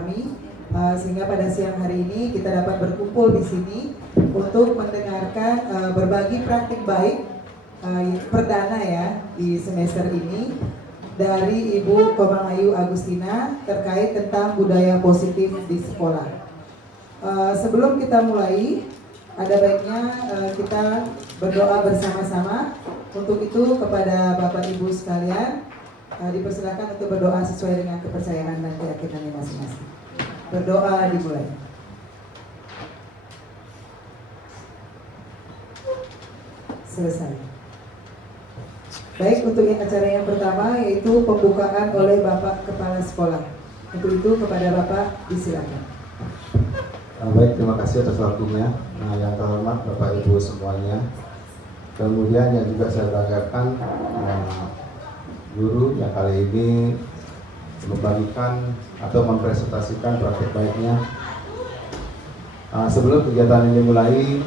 kami, sehingga pada siang hari ini kita dapat berkumpul di sini untuk mendengarkan berbagi praktik baik perdana ya di semester ini dari Ibu Komangayu Agustina terkait tentang budaya positif di sekolah. Sebelum kita mulai, ada baiknya kita berdoa bersama-sama. Untuk itu kepada Bapak Ibu sekalian, dipersilakan untuk berdoa sesuai dengan kepercayaan dan keyakinannya masing-masing. Berdoa dimulai. Selesai. Baik, untuk acara yang pertama yaitu pembukaan oleh Bapak Kepala Sekolah. Untuk itu kepada Bapak disilakan. Baik, terima kasih atas waktunya. Yang terhormat Bapak Ibu semuanya. Kemudian yang juga saya banggakan guru yang kali ini membagikan atau mempresentasikan praktik baiknya. Sebelum kegiatan ini mulai,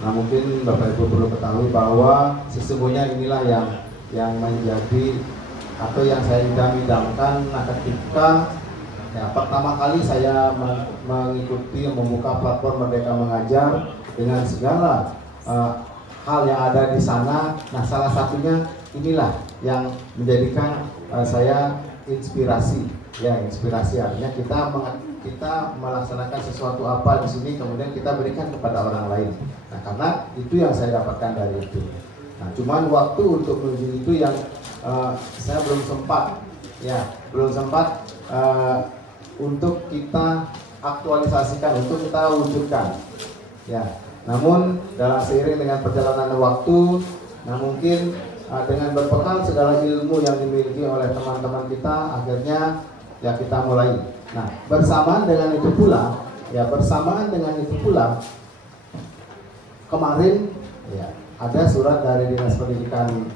mungkin Bapak Ibu perlu ketahui bahwa sesungguhnya inilah yang menjadi atau yang saya idam-idamkan ketika pertama kali saya mengikuti membuka platform Merdeka Mengajar dengan segala hal yang ada di sana. Nah, salah satunya inilah yang menjadikan saya inspirasi. Ya, inspirasi artinya kita melaksanakan sesuatu apa di sini kemudian kita berikan kepada orang lain. Nah, karena itu yang saya dapatkan dari itu. Nah, cuman waktu untuk menuju itu yang saya belum sempat untuk kita aktualisasikan, untuk kita wujudkan. Ya. Namun dalam seiring dengan perjalanan waktu, mungkin dengan berbekal segala ilmu yang dimiliki oleh teman-teman kita, akhirnya ya kita mulai. Nah, bersamaan dengan itu pula, kemarin ya ada surat dari Dinas Pendidikan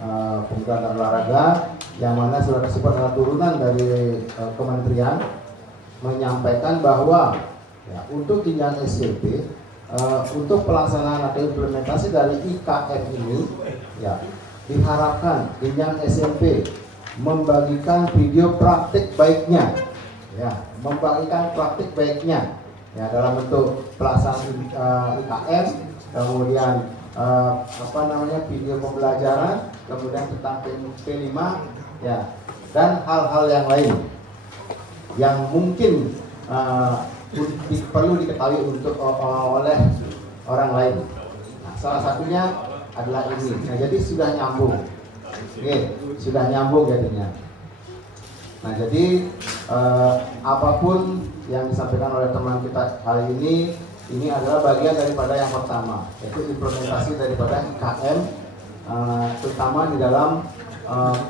Pemuda dan Olahraga, yang mana surat tersebut adalah turunan dari kementerian, menyampaikan bahwa ya, untuk jenjang SMP, untuk pelaksanaan atau implementasi dari IKM ini, ya diharapkan jenjang SMP membagikan video praktik baiknya, ya dalam bentuk pelaksanaan IKM, kemudian video pembelajaran, kemudian tentang P5, ya dan hal-hal yang lain yang mungkin perlu diketahui untuk oleh orang lain. Nah, salah satunya adalah ini. Nah, jadi sudah nyambung. Sudah nyambung jadinya. Nah, jadi apapun yang disampaikan oleh teman kita kali ini adalah bagian daripada yang pertama, yaitu implementasi daripada IKM, terutama di dalam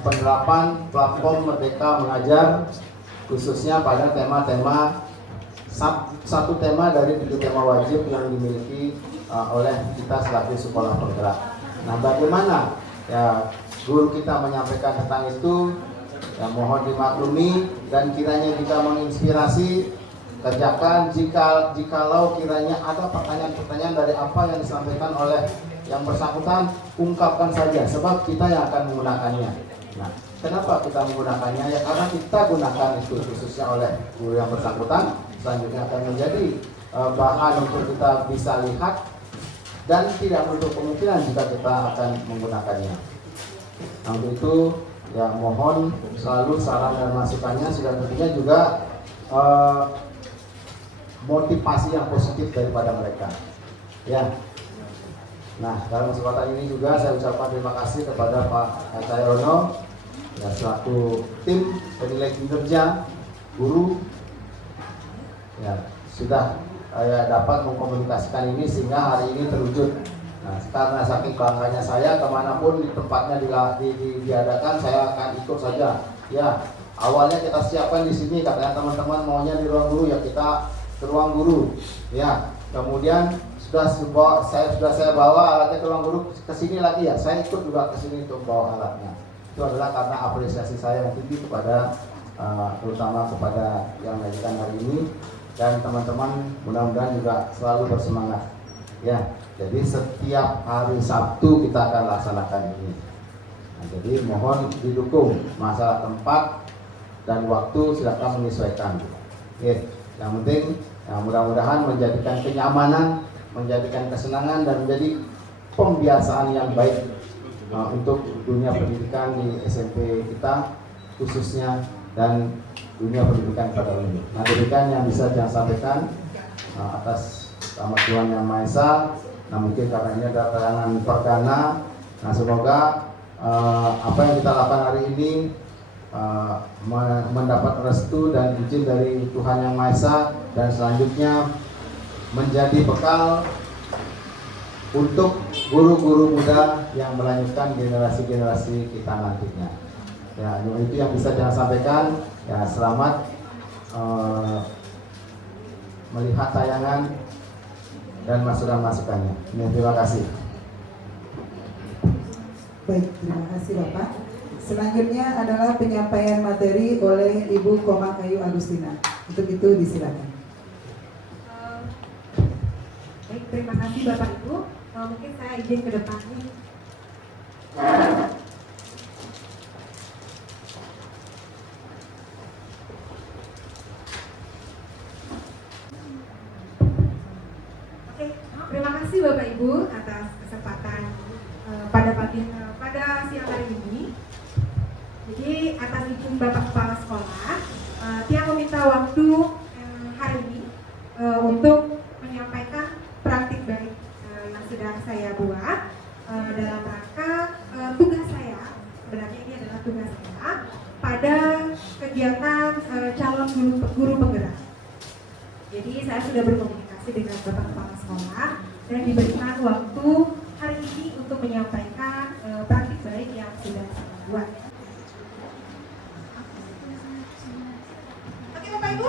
penerapan platform Merdeka Mengajar, khususnya pada tema-tema satu tema dari 7 tema wajib yang dimiliki oleh kita selaku sekolah penggerak. Nah, bagaimana ya guru kita menyampaikan tentang itu, ya mohon dimaklumi dan kiranya jika menginspirasi, kerjakan. Jikalau kiranya ada pertanyaan-pertanyaan dari apa yang disampaikan oleh yang bersangkutan, ungkapkan saja, sebab kita yang akan menggunakannya. Nah, kenapa kita menggunakannya? Ya karena kita gunakan itu khususnya oleh guru yang bersangkutan, selanjutnya akan menjadi bahan untuk kita bisa lihat dan tidak menutup kemungkinan jika kita akan menggunakannya. Nah, untuk itu ya mohon selalu saran dan masukannya, sudah tentunya juga motivasi yang positif daripada mereka. Ya. Nah, dalam kesempatan ini juga saya ucapkan terima kasih kepada Pak Cahyono, ya selaku tim penilai kinerja guru, ya sudah dapat mengkomunikasikan ini sehingga hari ini terwujud. Nah, karena saking bangganya saya, kemanapun di tempatnya diadakan saya akan ikut saja. Ya, awalnya kita siapkan di sini, katanya teman-teman maunya di ruang guru, ya kita ke ruang guru. Ya, kemudian sudah saya bawa alatnya ke ruang guru, ke sini lagi ya saya ikut juga ke sini untuk bawa alatnya. Itu adalah karena apresiasi saya yang tinggi kepada terutama kepada yang mengajarkan hari ini, dan teman-teman mudah-mudahan juga selalu bersemangat. Ya, jadi setiap hari Sabtu kita akan laksanakan ini. Nah, jadi mohon didukung masalah tempat dan waktu, silakan menyesuaikan. Oke. Yang penting ya, mudah-mudahan menjadikan kenyamanan, menjadikan kesenangan dan menjadi pembiasaan yang baik untuk dunia pendidikan di SMP kita khususnya dan dunia pendidikan pada umumnya. Nah, demikian yang bisa saya sampaikan atas nama Tuhan Yang Maha Esa. Nah, mungkin karena ini adalah tayangan perdana. Nah, semoga apa yang kita lakukan hari ini mendapat restu dan izin dari Tuhan Yang Maha Esa dan selanjutnya menjadi bekal untuk guru-guru muda yang melanjutkan generasi-generasi kita nantinya. Ya, itu yang bisa saya sampaikan. Ya, selamat melihat tayangan dan masukan-masukannya. Terima kasih. Baik, terima kasih Bapak. Selanjutnya adalah penyampaian materi oleh Ibu Komang Ayu Agustina. Untuk itu disilakan. Baik, terima kasih Bapak Ibu. Mungkin saya izin ke depan nih. Oke, terima kasih Bapak Ibu atas kesempatan pada siang hari ini. Jadi atas izin Bapak Kepala Sekolah, Tia meminta waktu hari ini untuk menyampaikan praktik baik yang sudah saya buat dalam rangka tugas saya. Sebenarnya ini adalah tugas saya pada kegiatan calon guru penggerak. Jadi saya sudah berkomunikasi dengan Bapak Kepala Sekolah dan diberikan waktu hari ini untuk menyampaikan praktik baik yang sudah saya buat. Oke Bapak Ibu,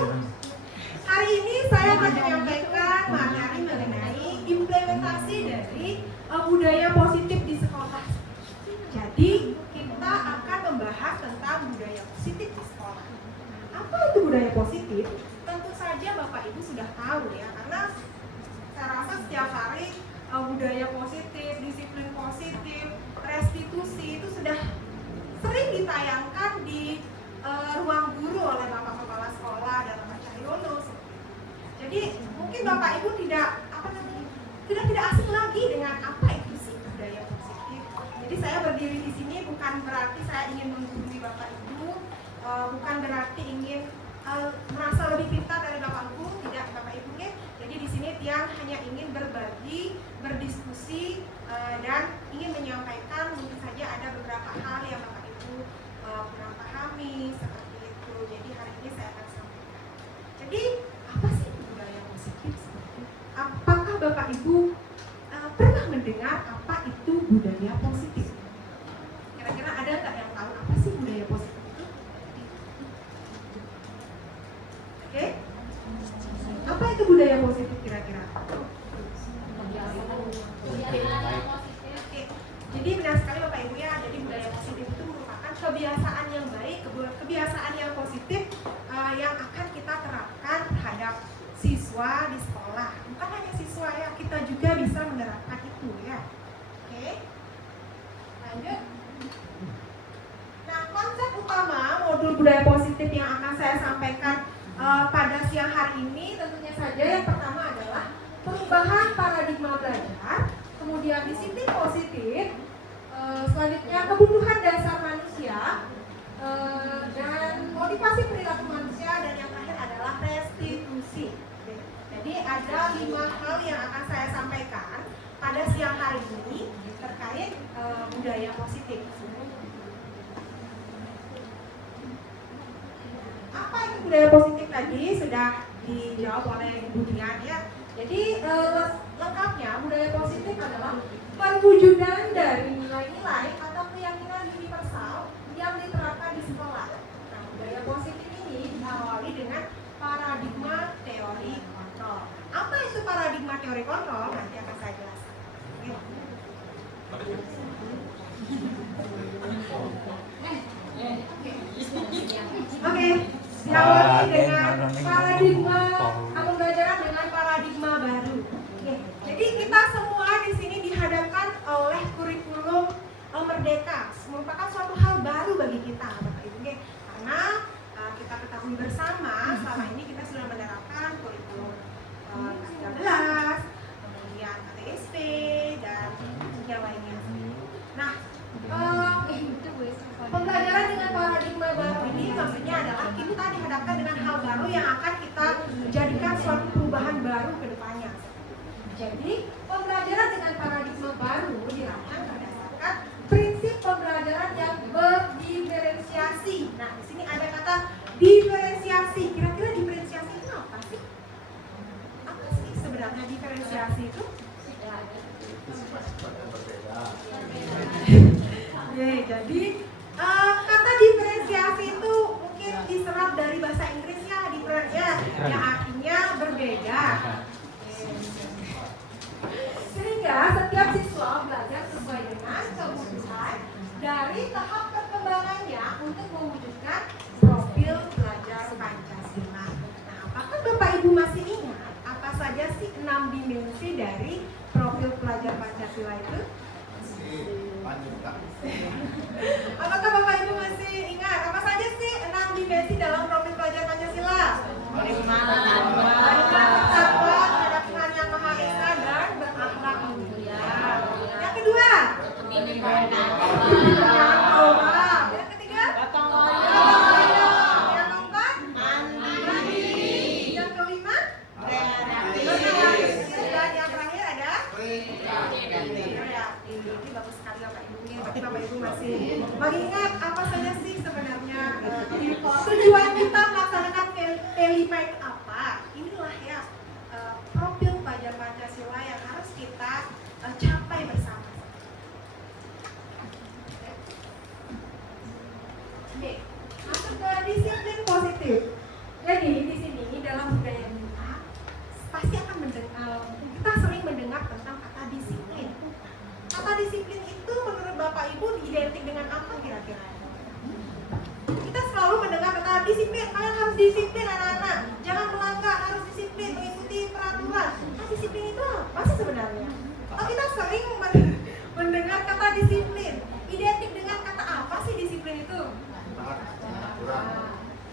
hari ini saya akan menyampaikan materi mengenai implementasi dari budaya positif di sekolah. Jadi kita akan membahas tentang budaya positif di sekolah. Apa itu budaya positif? Tentu saja Bapak Ibu sudah tahu ya, karena saya rasa setiap hari budaya positif, disiplin positif, restitusi itu sudah sering ditayangkan di ruang guru oleh Bapak Kepala Sekolah dan Bapak Cahyono. Jadi mungkin Bapak Ibu tidak asing lagi dengan apa itu sih budaya positif. Jadi saya berdiri di sini bukan berarti saya ingin menggurui Bapak Ibu, bukan berarti ingin merasa lebih pintar dari Bapak Ibu, tidak Bapak Ibu ya. Jadi di sini Tiang hanya ingin berbagi, berdiskusi dan ingin menyampaikan mungkin saja ada beberapa hal yang Bapak Ibu kurang pahami seperti itu. Jadi hari ini saya akan sampaikan. Jadi apa sih budaya positif? Apakah Bapak Ibu pernah mendengar apa itu budaya positif? Kira-kira ada nggak yang tahu apa sih budaya positif itu? Oke? Apa itu budaya positif kira-kira? Oke. Jadi benar sekali Bapak Ibu ya. Jadi budaya positif itu merupakan kebiasaan yang baik, kebiasaan yang positif yang akan kita terapkan terhadap siswa di sekolah. Bukan hanya siswa ya, kita juga bisa menerapkan itu ya. Oke. Lanjut. Nah, konsep utama modul budaya positif yang akan saya sampaikan pada siang hari ini tentunya saja yang pertama adalah perubahan paradigma belajar, kemudian disiplin positif, selanjutnya kebutuhan dasar manusia, dan motivasi perilaku manusia, dan yang terakhir adalah restitusi. Jadi ada 5 hal yang akan saya sampaikan pada siang hari ini terkait budaya positif. Apa itu budaya positif tadi sudah dijawab oleh Ibu Dian ya. Jadi lengkapnya budaya positif adalah perwujudan dari nilai-nilai atau keyakinan universal yang diterapkan di sekolah. Nah, budaya positif ini diawali dengan paradigma teori kontrol. Apa itu paradigma teori kontrol? Nanti akan saya jelaskan. Oke, diawali dengan paradigma pembelajaran dengan paradigma baru. Oke, jadi kita semua di sini dihadapkan oleh kurikulum Merdeka, merupakan suatu hal baru bagi kita, Bapak Ibu. Karena kita ketahui bersama selama ini kita sudah menerapkan berbeda. Sehingga setiap siswa belajar sesuai dengan kebutuhan dari tahap perkembangannya untuk mewujudkan profil pelajar Pancasila. Nah, apakah Bapak Ibu masih ingat apa saja sih 6 dimensi dari profil pelajar Pancasila itu? Apakah Bapak Ibu masih ingat apa saja sih 6 dimensi dalam profil pelajar Pancasila? Bertakwa terhadap Tuhan Yang Maha Esa dan berakhlak mulia. Yang kedua, Allah. Yang ketiga, gotong royong. Yang keempat, mandiri. Yang kelima, dan yang terakhir ada kreatif. Ini bagus sekali Bapak Ibu. Berarti Bapak Ibu masih mengingat apa saja sih sebenarnya tujuan kita melaksanakan P5 itu apa? Inilah ya profil pelajar Pancasila yang harus kita capai bersama. Oke, masuk ke disiplin positif. Jadi di sini dalam budaya kita pasti akan mendengar, kita sering mendengar tentang kata disiplin. Kata disiplin itu menurut Bapak Ibu identik dengan apa kira-kira? Kita selalu mendengar kata disiplin, kalian harus disiplin anak-anak, jangan melanggar, harus disiplin, mengikuti peraturan. Nah, disiplin itu apa sih sebenarnya? Oh, kita sering mendengar kata disiplin, identik dengan kata apa sih disiplin itu?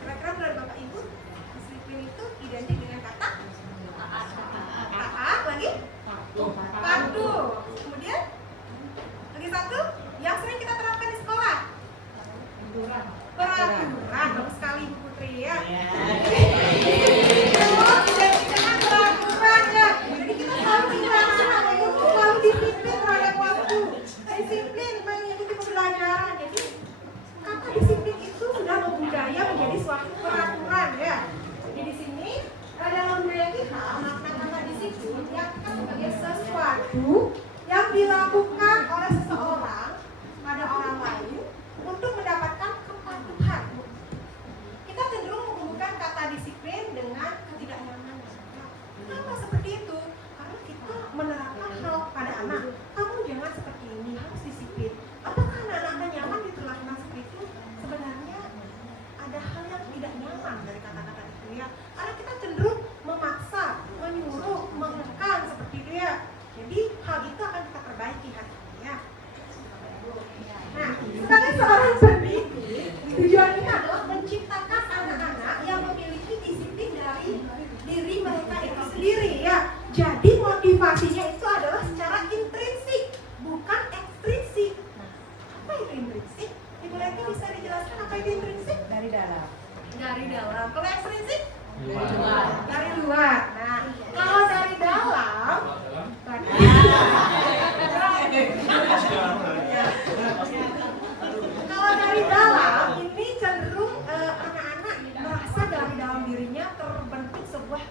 Kira-kira menurut Bapak Ibu, disiplin itu identik dengan kata taat, lagi patuh, kemudian lagi satu yang sering kita terapkan di sekolah, peraturan. Bagus sekali Bu Putri ya. Identik dengan peraturan ya. Jadi kita selalu dilarang untuk selalu disiplin terhadap waktu, disiplin mengikuti pembelajaran. Jadi kata disiplin itu sudah membudaya menjadi suatu peraturan ya. Jadi di sini dalam budaya kita makna kata disiplin diartikan sebagai sesuatu yang dilakukan oleh seseorang pada orang lain untuk mendapatkan kepatuhan. Kita cenderung menghubungkan kata disiplin dengan ketidaknyamanan. Kenapa seperti itu? Karena kita menerapkan hal pada anak. Kamu jangan seperti ini, harus disiplin. Apakah anak-anak nyaman diperlakukan seperti itu? Sebenarnya ada hal yang tidak nyaman dari kata-kata itu ya. Karena kita cenderung memaksa, menyuruh, mengekang seperti itu ya. Jadi hal itu akan kita perbaiki hari ini ya. Nah, sebagai seorang pendidik, tujuan kita adalah menciptakan anak-anak yang memiliki disiplin dari diri mereka itu sendiri ya. Jadi motivasinya itu adalah secara intrinsik, bukan ekstrinsik. Apa itu intrinsik? Ibu Leti bisa dijelaskan apa itu intrinsik? Dari dalam. Dari dalam. Kalau ekstrinsik? Dari luar. Dari luar. Nah, kalau dari dalam, kalau dari dalam ini cenderung anak-anak merasa dari dalam dirinya terbentuk sebuah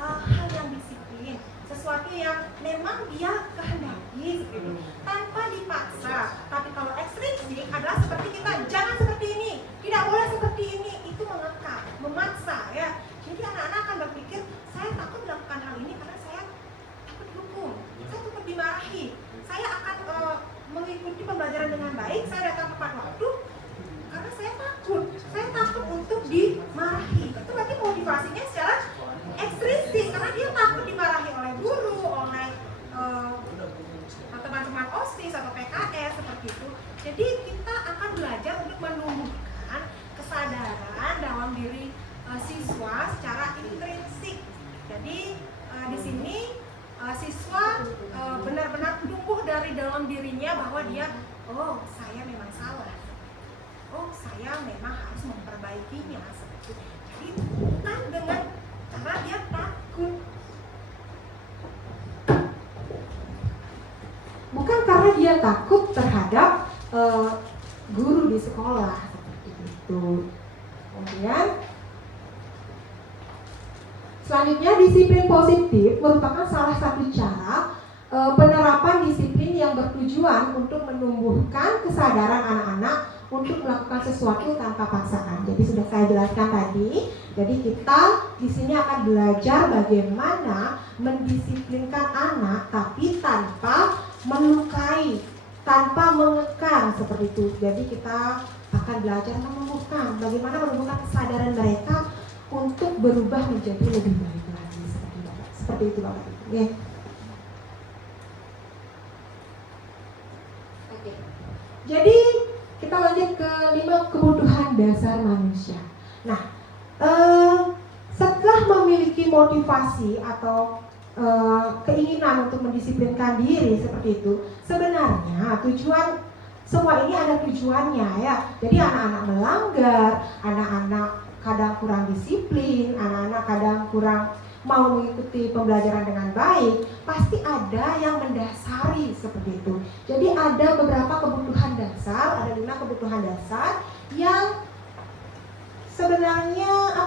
hal yang disiplin, sesuatu yang memang dia kehendaki gitu, tanpa dipaksa. Tapi kalau ekstrinsik adalah seperti kita, jangan seperti ini, tidak boleh seperti ini, itu mengekang, memaksa ya. Jadi anak-anak akan berpikir, saya takut melakukan hal ini karena saya takut dihukum, saya takut dimarahi, saya akan mengikuti pembelajaran dengan baik, saya datang tepat waktu karena saya takut untuk dimarahi. Itu berarti motivasinya secara ekstrinsik, karena dia takut dimarahi oleh guru, oleh teman-teman OSIS atau PKS seperti itu. Jadi kita akan belajar untuk menumbuhkan kesadaran dalam diri siswa secara intrinsik. Jadi di sini siswa benar-benar tumbuh dari dalam dirinya bahwa dia, oh saya memang salah, oh saya memang harus memperbaikinya seperti itu. Jadi bukan dengan karena dia takut, bukan karena dia takut terhadap guru di sekolah seperti itu. Kemudian selanjutnya, disiplin positif merupakan salah satu cara penerapan disiplin yang bertujuan untuk menumbuhkan kesadaran anak-anak untuk melakukan sesuatu tanpa paksaan. Jadi sudah saya jelaskan tadi. Jadi kita di sini akan belajar bagaimana mendisiplinkan anak tapi tanpa melukai, tanpa mengekang seperti itu. Jadi kita akan belajar menumbuhkan, bagaimana menumbuhkan kesadaran mereka untuk berubah menjadi lebih baik lagi seperti itu Bapak Ibu. Ya. Oke. Jadi kita lanjut ke 5 kebutuhan dasar manusia. Nah, setelah memiliki motivasi atau keinginan untuk mendisiplinkan diri seperti itu, sebenarnya tujuan semua ini ada tujuannya ya. Jadi anak-anak melanggar, anak-anak kadang kurang disiplin, anak-anak kadang kurang mau mengikuti pembelajaran dengan baik, pasti ada yang mendasari seperti itu. Jadi ada beberapa kebutuhan dasar, ada 5 kebutuhan dasar yang sebenarnya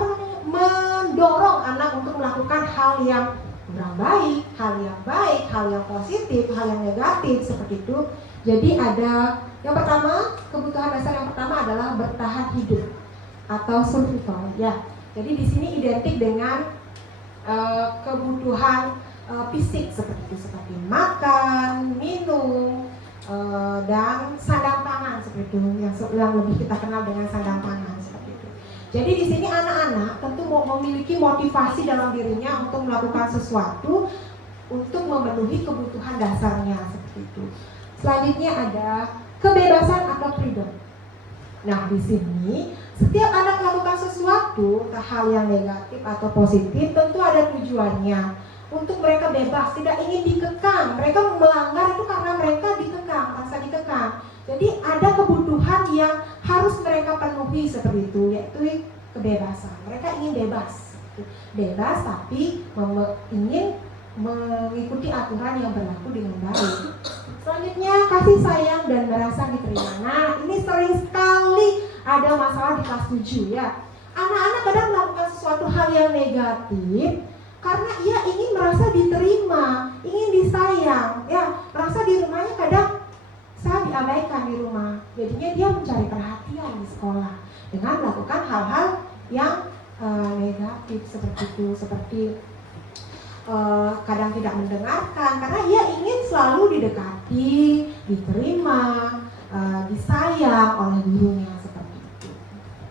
mendorong anak untuk melakukan hal yang kurang baik, hal yang positif, hal yang negatif seperti itu. Jadi ada yang pertama, kebutuhan dasar yang pertama adalah bertahan hidup atau survival ya. Jadi di sini identik dengan kebutuhan fisik seperti itu, seperti makan, minum, dan sandang pangan seperti itu, yang lebih kita kenal dengan sandang pangan seperti itu. Jadi di sini anak-anak tentu memiliki motivasi dalam dirinya untuk melakukan sesuatu untuk memenuhi kebutuhan dasarnya seperti itu. Selanjutnya ada kebebasan atau freedom. Nah, di sini setiap anak melakukan sesuatu, entah hal yang negatif atau positif, tentu ada tujuannya. Untuk mereka bebas, tidak ingin dikekang. Mereka melanggar itu karena mereka dikekang, merasa dikekang. Jadi ada kebutuhan yang harus mereka penuhi seperti itu, yaitu kebebasan. Mereka ingin bebas, bebas tapi ingin mengikuti aturan yang berlaku dengan baik. Selanjutnya kasih sayang dan merasa diterima. Nah, ini sering sekali ada masalah di kelas 7 ya. Anak-anak kadang melakukan sesuatu hal yang negatif karena ia ingin merasa diterima, ingin disayang, ya. Merasa di rumahnya kadang saya diabaikan di rumah. Jadinya dia mencari perhatian di sekolah dengan melakukan hal-hal yang negatif seperti itu, seperti kadang tidak mendengarkan karena ia ingin selalu didekati, diterima, disayang oleh gurunya seperti itu.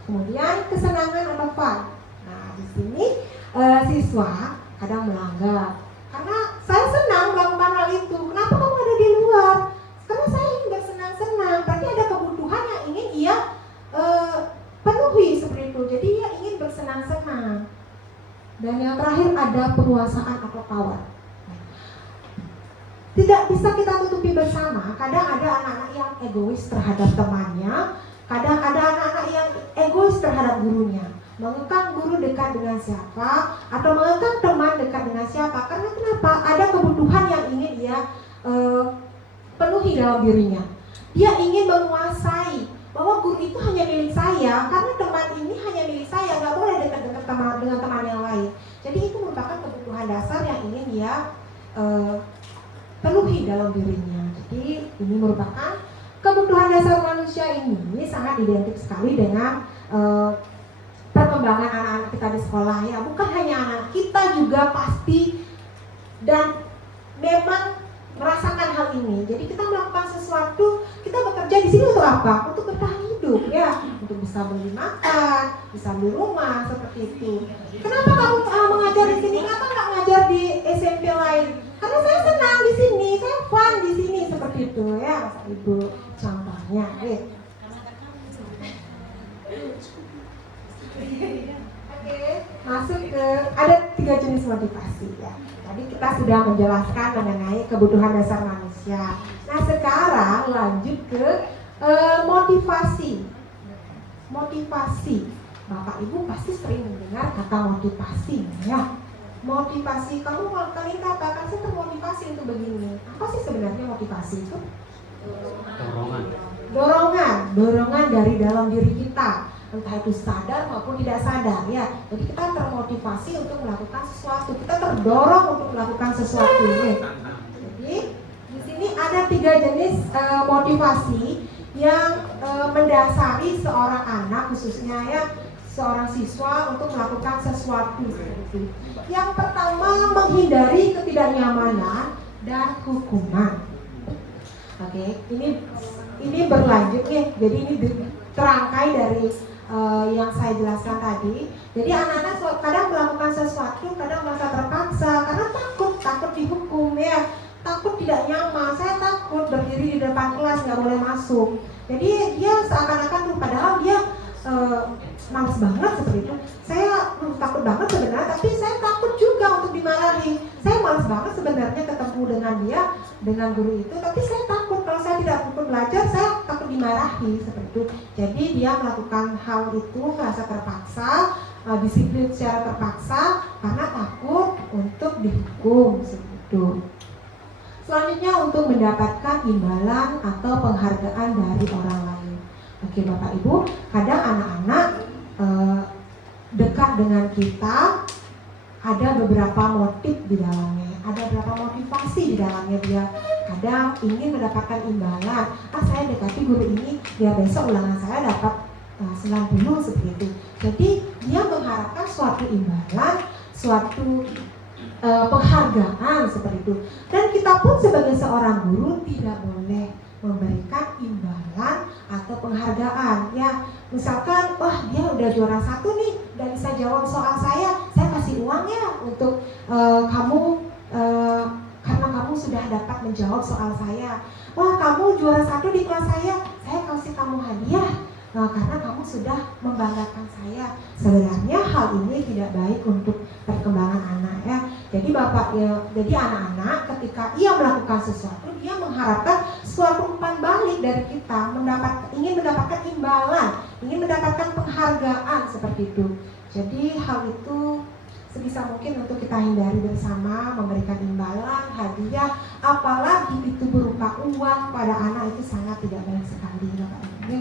Kemudian kesenangan atau fun. Nah, di sini siswa kadang melanggar karena saya senang melakukan hal itu. Kenapa kamu ada di luar? Karena saya ingin bersenang-senang. Berarti ada kebutuhan yang ingin ia penuhi seperti itu. Jadi ia ingin bersenang-senang. Dan yang terakhir ada penguasaan atau power. Tidak bisa kita tutupi bersama. Kadang ada anak-anak yang egois terhadap temannya, kadang ada anak-anak yang egois terhadap gurunya. Mengekang guru dekat dengan siapa, atau mengekang teman dekat dengan siapa. Karena kenapa? Ada kebutuhan yang ingin dia penuhi dalam dirinya. Dia ingin menguasai bahwa guru itu hanya milik saya, karena teman ini hanya milik saya, nggak boleh dekat-dekat dengan teman yang lain. Jadi itu merupakan kebutuhan dasar yang ingin dia penuhi dalam dirinya. Jadi ini merupakan kebutuhan dasar manusia ini sangat identik sekali dengan perkembangan anak-anak kita di sekolah ya. Bukan hanya anak kita juga pasti dan memang merasakan hal ini. Jadi kita melakukan sesuatu, kita bekerja di sini untuk apa? Untuk bertahan hidup ya, untuk bisa beli makan, bisa beli rumah seperti itu. Kenapa kamu mengajar di sini? Kenapa nggak mengajar di SMP lain? Karena saya senang di sini, saya fun di sini seperti itu ya, Mas Ibu. Contohnya, Oke, masuk ke ada 3 jenis motivasi ya. Tadi kita sudah menjelaskan mengenai kebutuhan dasar manusia. Nah sekarang lanjut ke motivasi. Motivasi. Bapak Ibu pasti sering mendengar kata motivasi ya. Motivasi, kamu kali katakan saya termotivasi untuk begini. Apa sih sebenarnya motivasi itu? Dorongan dari dalam diri kita. Entah itu sadar maupun tidak sadar ya. Jadi kita termotivasi untuk melakukan sesuatu, kita terdorong untuk melakukan sesuatu. Jadi di sini ada 3 jenis motivasi yang mendasari seorang anak, khususnya ya seorang siswa untuk melakukan sesuatu seperti itu. Yang pertama, menghindari ketidaknyamanan dan hukuman. Oke, ini berlanjut nih. Jadi ini terangkai dari yang saya jelaskan tadi. Jadi anak-anak kadang melakukan sesuatu, kadang merasa terpaksa karena takut dihukum ya, takut tidak nyaman. Saya takut berdiri di depan kelas, nggak boleh masuk. Jadi dia seakan-akan padahal dia males banget seperti itu. Saya takut banget sebenarnya, tapi saya takut juga untuk dimarahi. Saya males banget sebenarnya ketemu dengan dia, dengan guru itu, tapi saya takut kalau saya tidak ikut belajar, saya takut dimarahi seperti itu. Jadi dia melakukan hal itu merasa terpaksa, disiplin secara terpaksa karena takut untuk dihukum seperti itu. Selanjutnya untuk mendapatkan imbalan atau penghargaan dari orang lain. Oke Bapak Ibu, kadang anak-anak dekat dengan kita, ada beberapa motif di dalamnya, ada beberapa motivasi di dalamnya. Dia kadang ingin mendapatkan imbalan, saya dekati guru ini biar besok ulangan saya dapat 90 seperti itu. Jadi dia mengharapkan suatu imbalan, suatu penghargaan seperti itu. Dan kita pun sebagai seorang guru tidak boleh memberikan imbalan atau penghargaan ya. Misalkan dia udah juara 1 nih dan bisa jawab soal saya kasih uang ya untuk kamu karena kamu sudah dapat menjawab soal saya. Kamu juara 1 di kelas saya kasih kamu hadiah karena kamu sudah membanggakan saya. Sebenarnya hal ini tidak baik untuk perkembangan anak ya. Jadi jadi anak-anak ketika ia melakukan sesuatu, dia mengharapkan suatu umpan balik dari kita, ingin mendapatkan imbalan, ingin mendapatkan penghargaan seperti itu. Jadi hal itu sebisa mungkin untuk kita hindari bersama, memberikan imbalan, hadiah, apalagi itu berupa uang pada anak, itu sangat tidak baik sekali Bapak Ibu.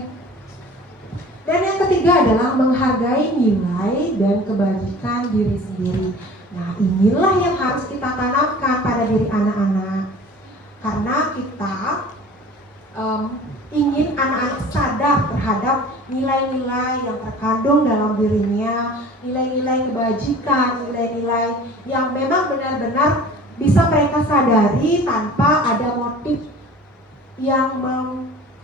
Dan yang ketiga adalah menghargai nilai dan kebajikan diri sendiri. Nah, inilah yang harus kita tanamkan pada diri anak-anak. Karena kita ingin anak-anak sadar terhadap nilai-nilai yang terkandung dalam dirinya, nilai-nilai kebajikan, nilai-nilai yang memang benar-benar bisa mereka sadari tanpa ada motif yang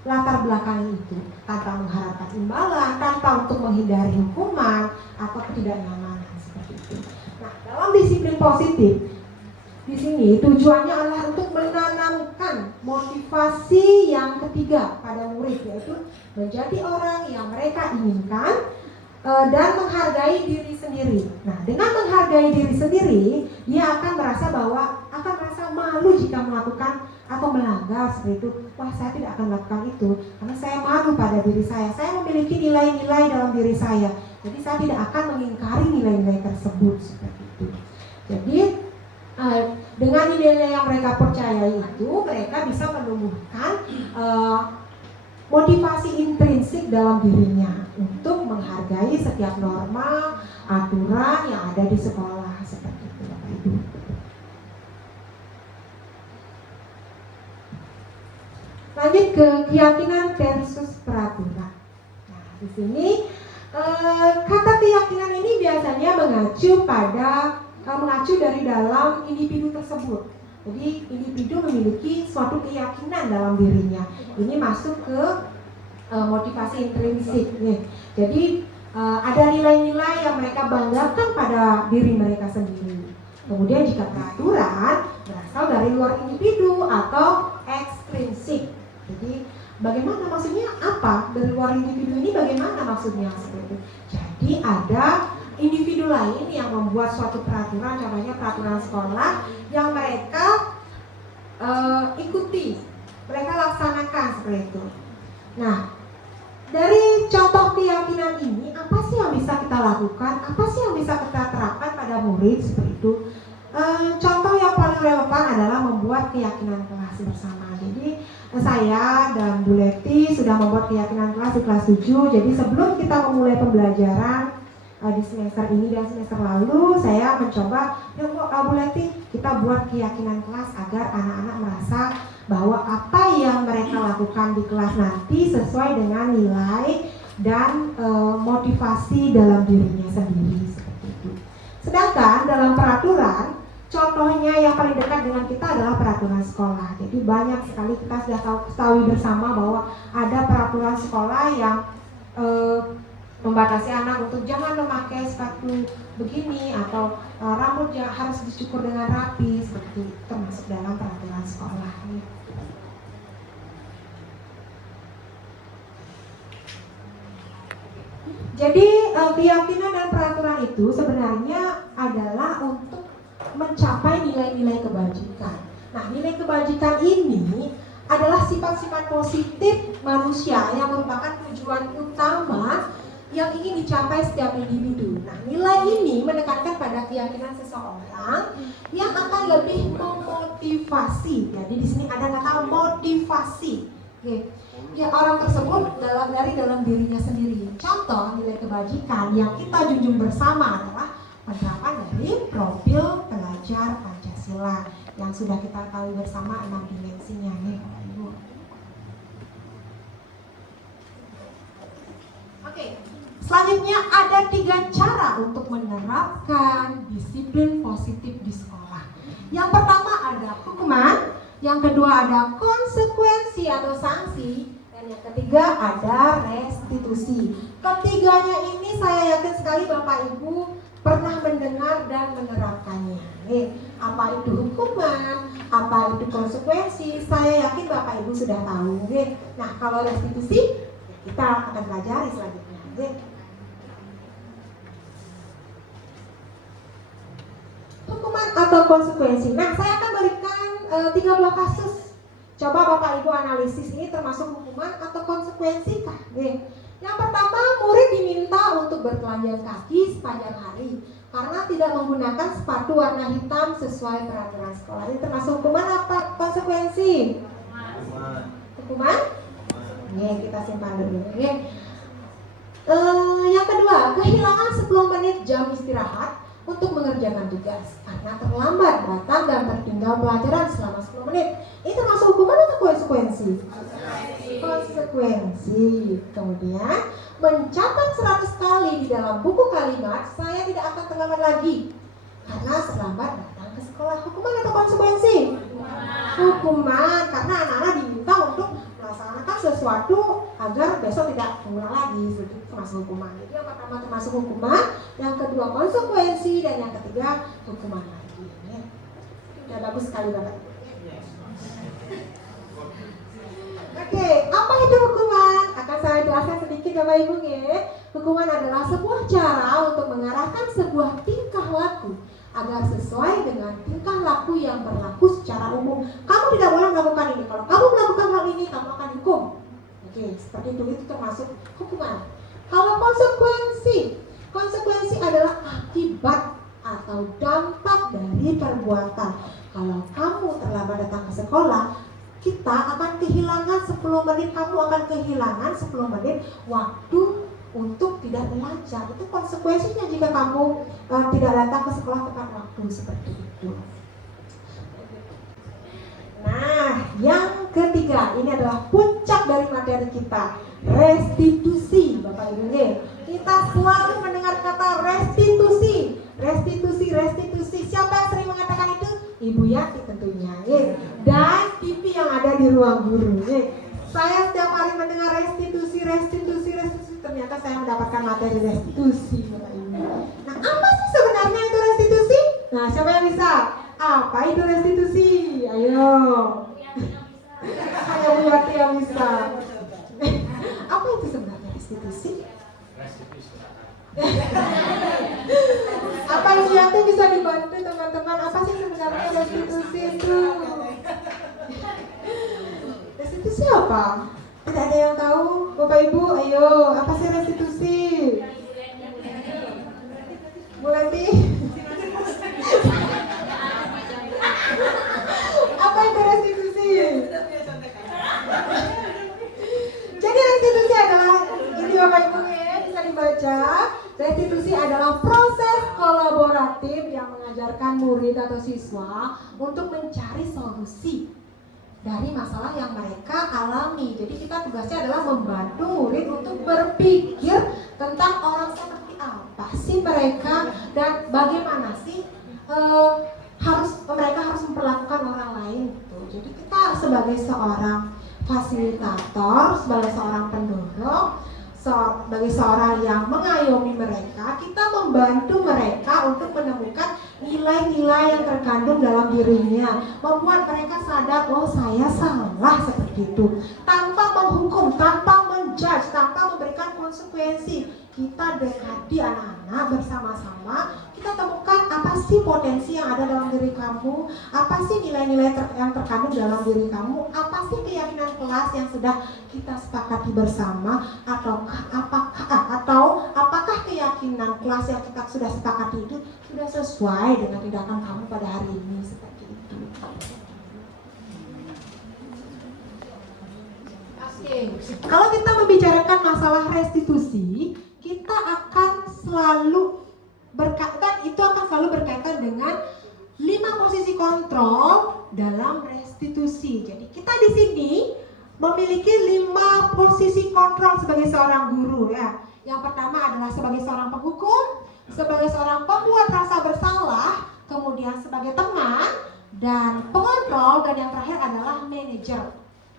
latar belakangi itu, tanpa mengharapkan imbalan, tanpa untuk menghindari hukuman atau ketidaknyamanan seperti itu. Nah, dalam disiplin positif di sini tujuannya adalah untuk menanamkan motivasi yang ketiga pada murid, yaitu menjadi orang yang mereka inginkan dan menghargai diri sendiri. Nah, dengan menghargai diri sendiri, dia akan merasa malu jika melakukan atau melanggar seperti itu. Saya tidak akan melakukan itu karena saya malu pada diri saya. Saya memiliki nilai-nilai dalam diri saya. Jadi saya tidak akan mengingkari nilai-nilai tersebut seperti itu. Jadi dengan nilai-nilai yang mereka percayai itu, mereka bisa menumbuhkan motivasi intrinsik dalam dirinya untuk menghargai setiap norma, aturan yang ada di sekolah seperti itu, Bapak Ibu. Lanjut ke keyakinan versus peraturan. Nah, di sini kata keyakinan ini biasanya mengacu dari dalam individu tersebut. Jadi individu memiliki suatu keyakinan dalam dirinya. Ini masuk ke motivasi intrinsik. Jadi ada nilai-nilai yang mereka banggakan pada diri mereka sendiri. Kemudian jika peraturan berasal dari luar individu atau ekstrinsik. Jadi bagaimana maksudnya apa? Dari luar individu ini bagaimana maksudnya seperti itu? Jadi ada individu lain yang membuat suatu peraturan, contohnya peraturan sekolah yang mereka ikuti, mereka laksanakan seperti itu. Nah, dari contoh keyakinan ini, apa sih yang bisa kita lakukan? Apa sih yang bisa kita terapkan pada murid seperti itu? Contoh yang paling relevan adalah membuat keyakinan kelas bersama. Jadi saya dan Bu Leti sudah membuat keyakinan kelas di kelas 7. Jadi sebelum kita memulai pembelajaran di semester ini dan semester lalu saya mencoba, ya Bu Leti, kita buat keyakinan kelas agar anak-anak merasa bahwa apa yang mereka lakukan di kelas nanti sesuai dengan nilai dan motivasi dalam dirinya sendiri seperti itu. Sedangkan dalam peraturan, contohnya yang paling dekat dengan kita adalah peraturan sekolah. Jadi banyak sekali kita sudah ketahui bersama bahwa ada peraturan sekolah yang membatasi anak untuk jangan memakai sepatu begini atau rambutnya harus dicukur dengan rapi, seperti itu termasuk dalam peraturan sekolah. Jadi keyakinan dan peraturan itu sebenarnya adalah untuk mencapai nilai-nilai kebajikan. Nah, nilai kebajikan ini adalah sifat-sifat positif manusia yang merupakan tujuan utama yang ingin dicapai setiap individu. Nah, nilai ini menekankan pada keyakinan seseorang yang akan lebih memotivasi. Jadi di sini ada kata motivasi. Oke. Ya, orang tersebut dari dalam dirinya sendiri. Contoh nilai kebajikan yang kita junjung bersama adalah penerapan dari profil pelajar Pancasila yang sudah kita tahu bersama 6 dimensinya nih, Bapak Ibu. Oke. Selanjutnya ada 3 cara untuk menerapkan disiplin positif di sekolah. Yang pertama ada hukuman, yang kedua ada konsekuensi atau sanksi, dan yang ketiga ada restitusi. Ketiganya ini saya yakin sekali Bapak Ibu pernah mendengar dan menerapkannya. Apa itu hukuman, apa itu konsekuensi, saya yakin Bapak Ibu sudah tahu. Nah, kalau restitusi kita akan pelajari selanjutnya. Hukuman atau konsekuensi. Nah, saya akan berikan 3 buah kasus. Coba Bapak Ibu analisis, ini termasuk hukuman atau konsekuensi kah? Yang pertama, murid diminta untuk bertelanjang kaki sepanjang hari karena tidak menggunakan sepatu warna hitam sesuai peraturan sekolah. Ini termasuk hukuman apa konsekuensi? Hukuman? Kita simpan dulu. Yang kedua, kehilangan 10 menit jam istirahat untuk mengerjakan tugas karena terlambat datang dan tertinggal pelajaran selama 10 menit. Ini termasuk hukuman atau konsekuensi? Konsekuensi. Kemudian mencatat 100 kali di dalam buku kalimat, saya tidak akan terlambat lagi karena terlambat datang ke sekolah. Hukuman atau konsekuensi? Hukuman, karena anak-anak diminta untuk melaksanakan sesuatu agar besok tidak mengulang lagi. Itu termasuk hukuman. Jadi yang pertama termasuk hukuman, yang kedua konsekuensi, dan yang ketiga hukuman lagi. Sudah bagus sekali Bapak. Oke, apa itu hukuman? Akan saya jelaskan sedikit Bapak Ibu ya. Hukuman adalah sebuah cara untuk mengarahkan sebuah tingkah laku agar sesuai dengan tingkah laku yang berlaku secara umum. Kamu tidak boleh melakukan ini. Kalau kamu melakukan hal ini, kamu akan dihukum. Oke, seperti itu termasuk hukuman. Kalau konsekuensi adalah akibat atau dampak dari perbuatan. Kalau kamu terlambat datang ke sekolah, kita akan kehilangan 10 menit, kamu akan kehilangan 10 menit waktu untuk tidak belajar. Itu konsekuensinya jika kamu tidak datang ke sekolah tepat waktu, seperti itu. Nah, yang ketiga, ini adalah puncak dari materi kita, restitusi. Bapak Ibu, kita selalu mendengar kata restitusi. Siapa yang sering mengatakan itu? Ibu Yati tentunya, dan TV yang ada di ruang guru. Saya setiap hari mendengar restitusi. Ternyata saya mendapatkan materi restitusi, Bapak Ibu. Nah, apa sih sebenarnya itu restitusi? Nah, siapa yang bisa? Apa itu restitusi? Ayo. Hanya Bu Yati yang bisa. Apa itu sebenarnya restitusi? Apa Ibu Yati bisa dibantu teman-teman? Apa sih sebenarnya restitusi itu? Restitusi apa? Tidak ada yang tahu? Bapak Ibu, ayo, apa sih restitusi? Mulai apa itu restitusi? Jadi restitusi adalah, ini Bapak Ibu ya, bisa dibaca. Restitusi adalah murid atau siswa untuk mencari solusi dari masalah yang mereka alami. Jadi kita tugasnya adalah membantu murid untuk berpikir tentang orang seperti apa sih mereka dan bagaimana sih mereka harus memperlakukan orang lain gitu. Jadi kita sebagai seorang fasilitator, sebagai seorang pendorong, sebagai seorang yang mengayomi mereka, kita membantu mereka untuk menemukan nilai-nilai yang terkandung dalam dirinya, membuat mereka sadar, oh saya salah seperti itu, tanpa menghukum, tanpa menjudge, tanpa memberikan konsekuensi. Kita dekati anak-anak bersama-sama, kita temukan apa sih potensi yang ada dalam diri kamu, apa sih nilai-nilai yang terkandung dalam diri kamu, apa sih keyakinan kelas yang sudah kita sepakati bersama, atau apakah keyakinan kelas yang kita sudah sepakati itu sudah sesuai dengan tindakan kamu pada hari ini, seperti itu. Kalau kita membicarakan masalah restitusi, kita akan selalu berkaitan dengan 5 posisi kontrol dalam restitusi. Jadi kita di sini memiliki 5 posisi kontrol sebagai seorang guru ya. Yang pertama adalah sebagai seorang penghukum, sebagai seorang pembuat rasa bersalah, kemudian sebagai teman dan pengontrol, dan yang terakhir adalah manajer.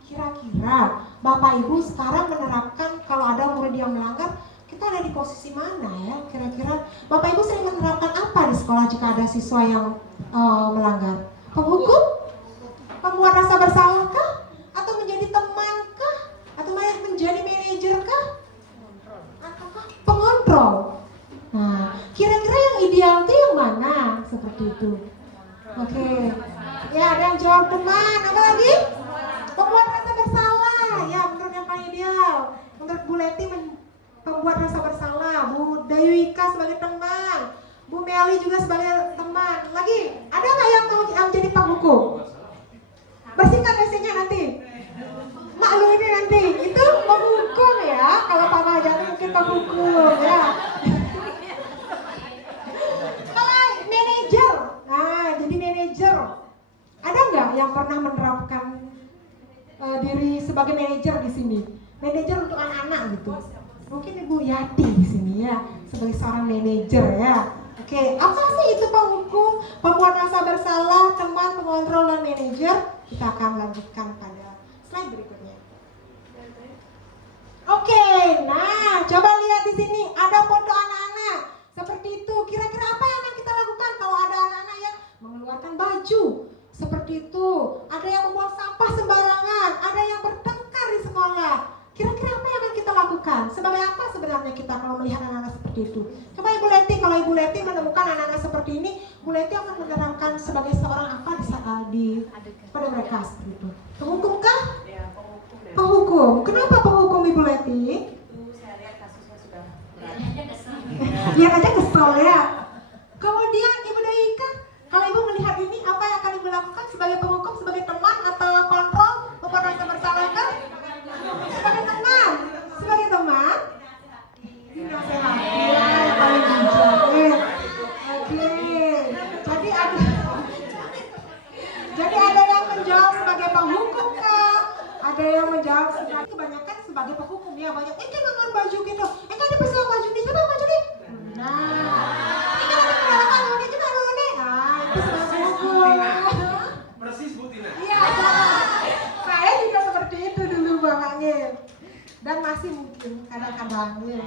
Kira-kira Bapak Ibu sekarang menerapkan kalau ada murid yang melanggar, kita ada di posisi mana ya? Kira-kira Bapak Ibu sering menerapkan apa di sekolah jika ada siswa yang melanggar? Penghukum? Pembuat rasa bersalah kah? Atau menjadi teman kah? Atau menjadi manajer kah? Ataukah pengontrol? Nah, kira-kira yang ideal itu yang mana? Seperti itu. Oke. Ya, ada yang jawab teman. Apa lagi? Pembuat rasa bersalah. Ya, menurut yang paling ideal. Menurut Bu Leti pembuat rasa bersalah, Bu Dayuika sebagai teman, Bu Meli juga sebagai teman. Lagi, ada nggak yang mau jadi penghukum? Bersihkan WC-nya nanti. Maklum ini nanti, itu penghukum ya. Kalau Pak Mahjani mungkin penghukum ya. Kalau manajer, nah jadi manajer, ada nggak yang pernah menerapkan diri sebagai manajer di sini? Manajer untuk anak-anak gitu. Mungkin Ibu Yati di sini ya, sebagai seorang manajer ya. Oke, apa sih itu penghukum, pembuat rasa bersalah, teman, pengontrol, dan manajer? Kita akan lanjutkan pada slide berikutnya. Oke, nah coba lihat di sini ada foto anak-anak seperti itu. Kira-kira apa yang akan kita lakukan kalau ada anak-anak yang mengeluarkan baju seperti itu? Ada yang membuang sampah sembarangan, ada yang bertengkar di sekolah. Kira-kira apa yang akan kita lakukan? Sebagai apa sebenarnya kita kalau melihat anak-anak seperti itu? Coba Ibu Leti, kalau Ibu Leti menemukan anak-anak seperti ini, Bu Leti akan menerapkan sebagai seorang apa pada mereka seperti itu? Penghukum kah? Ya, penghukum. Penghukum. Kenapa penghukum Ibu Leti? Itu saya lihat kasusnya sudah Lihat aja kesel ya. Kemudian Ibu Dayuika, kalau Ibu melihat ini, apa yang akan Ibu lakukan sebagai penghukum, sebagai teman atau kontrol, membuat rasa bersalah kah? Sebagai teman, dinasehati ya, yang paling bijak. Oke. Jadi ada yang menjawab sebagai penghukum kah? Ada yang menjawab sebagai, kebanyakan sebagai penghukum ya, banyak. Kan nggak baju gitu, kan ada pesawat baju nih, coba baju nih. Nah, ini kan ada peralatan ini juga ini. Nah, itu sebagai penghukum. Persis Bu Tina. Iya, saya juga seperti itu dulu Bang Angin. Dan masih mungkin kadang-kadang ya.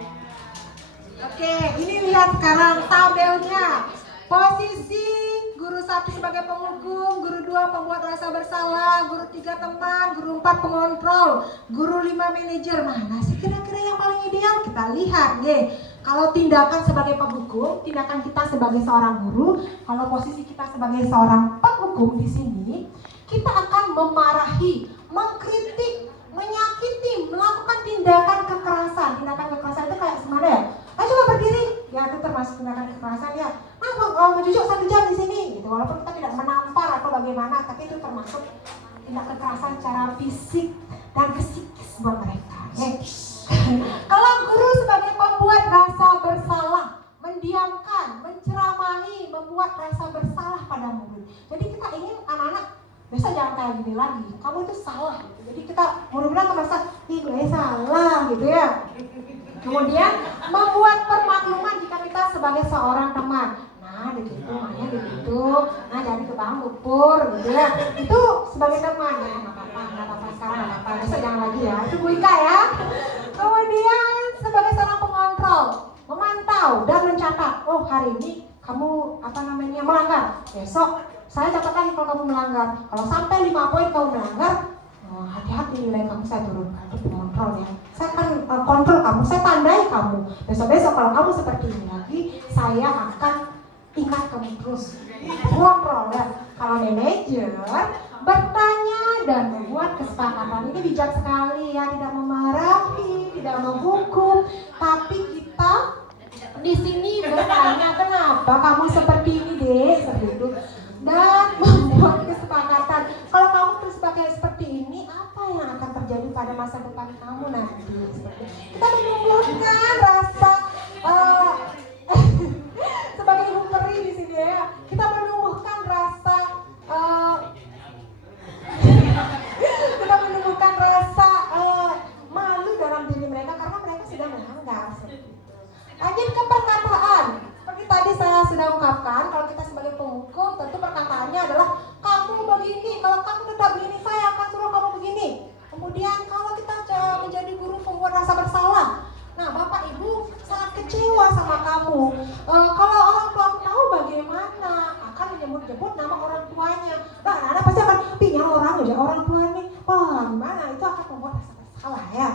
Oke, ini lihat sekarang tabelnya. Posisi guru 1 sebagai penghukum, guru 2 pembuat rasa bersalah, guru 3 teman, guru 4 pengontrol, guru 5 manajer. Mana sih kira-kira yang paling ideal? Kita lihat deh. Kalau tindakan sebagai penghukum, tindakan kita sebagai seorang guru, kalau posisi kita sebagai seorang penghukum di sini, kita akan memarahi, mengkritik, menyakiti, melakukan tindakan kekerasan. Tindakan kekerasan itu kayak gimana ya? Ayo coba berdiri. Ya itu termasuk tindakan kekerasan ya. Mencucuk 1 jam di sini gitu. Walaupun kita tidak menampar atau bagaimana, tapi itu termasuk tindak kekerasan secara fisik dan psikis buat mereka. Kalau guru sebagai pembuat rasa bersalah, mendiamkan, menceramahi, membuat rasa bersalah pada ada murid. Jadi kita ingin anak-anak besok jangan kayak gini lagi, kamu itu salah gitu. Jadi kita murid-murid merasa, ih gue salah gitu ya. Kemudian membuat permakluman jika kita sebagai seorang teman. Nah, begitu, makanya begitu. Nah, jadi ke Bang Pur gitu ya. Itu sebagai teman ya, nggak apa-apa sekarang nggak apa-apa. Besok jangan lagi ya. Itu Bu Ika ya. Kemudian sebagai seorang pengontrol, memantau dan mencatat. Oh, hari ini kamu melanggar. Besok saya catat lagi kalau kamu melanggar. Kalau sampai 5 poin kamu melanggar, hati-hati nilai kamu saya turunkan. Itu pengontrol ya. Saya akan kontrol kamu, saya tandai kamu. Besok-besok kalau kamu seperti ini lagi, saya akan ingat kamu terus. Kontrol ya. Kalau manajer bertanya dan membuat kesepakatan, ini bijak sekali ya, tidak memarahi, tidak menghukum, tapi kita di sini bertanya kenapa kamu seperti ini deh, seperti itu, dan membuat kesepakatan. Kalau kamu terus pakai seperti ini, apa yang akan terjadi pada masa depan kamu nanti? Kita menumbuhkan rasa sebagai ibu peri di sini ya, kita menumbuhkan rasa malu dalam diri mereka karena mereka sudah melanggar. Lanjut ke perkataan. Seperti tadi saya sudah ungkapkan, kalau kita sebagai penghukum, tentu perkataannya adalah kamu begini, kalau kamu tetap begini, saya akan suruh kamu begini. Kemudian kalau kita menjadi guru pembuat rasa bersalah, nah Bapak Ibu sangat kecewa sama kamu. Kalau orang tua tahu bagaimana, akan menyebut-nyebut nama orang tuanya. Nah, anak pasti akan pinjam orang tua nih. Wah, gimana? Itu akan membuat rasa bersalah ya.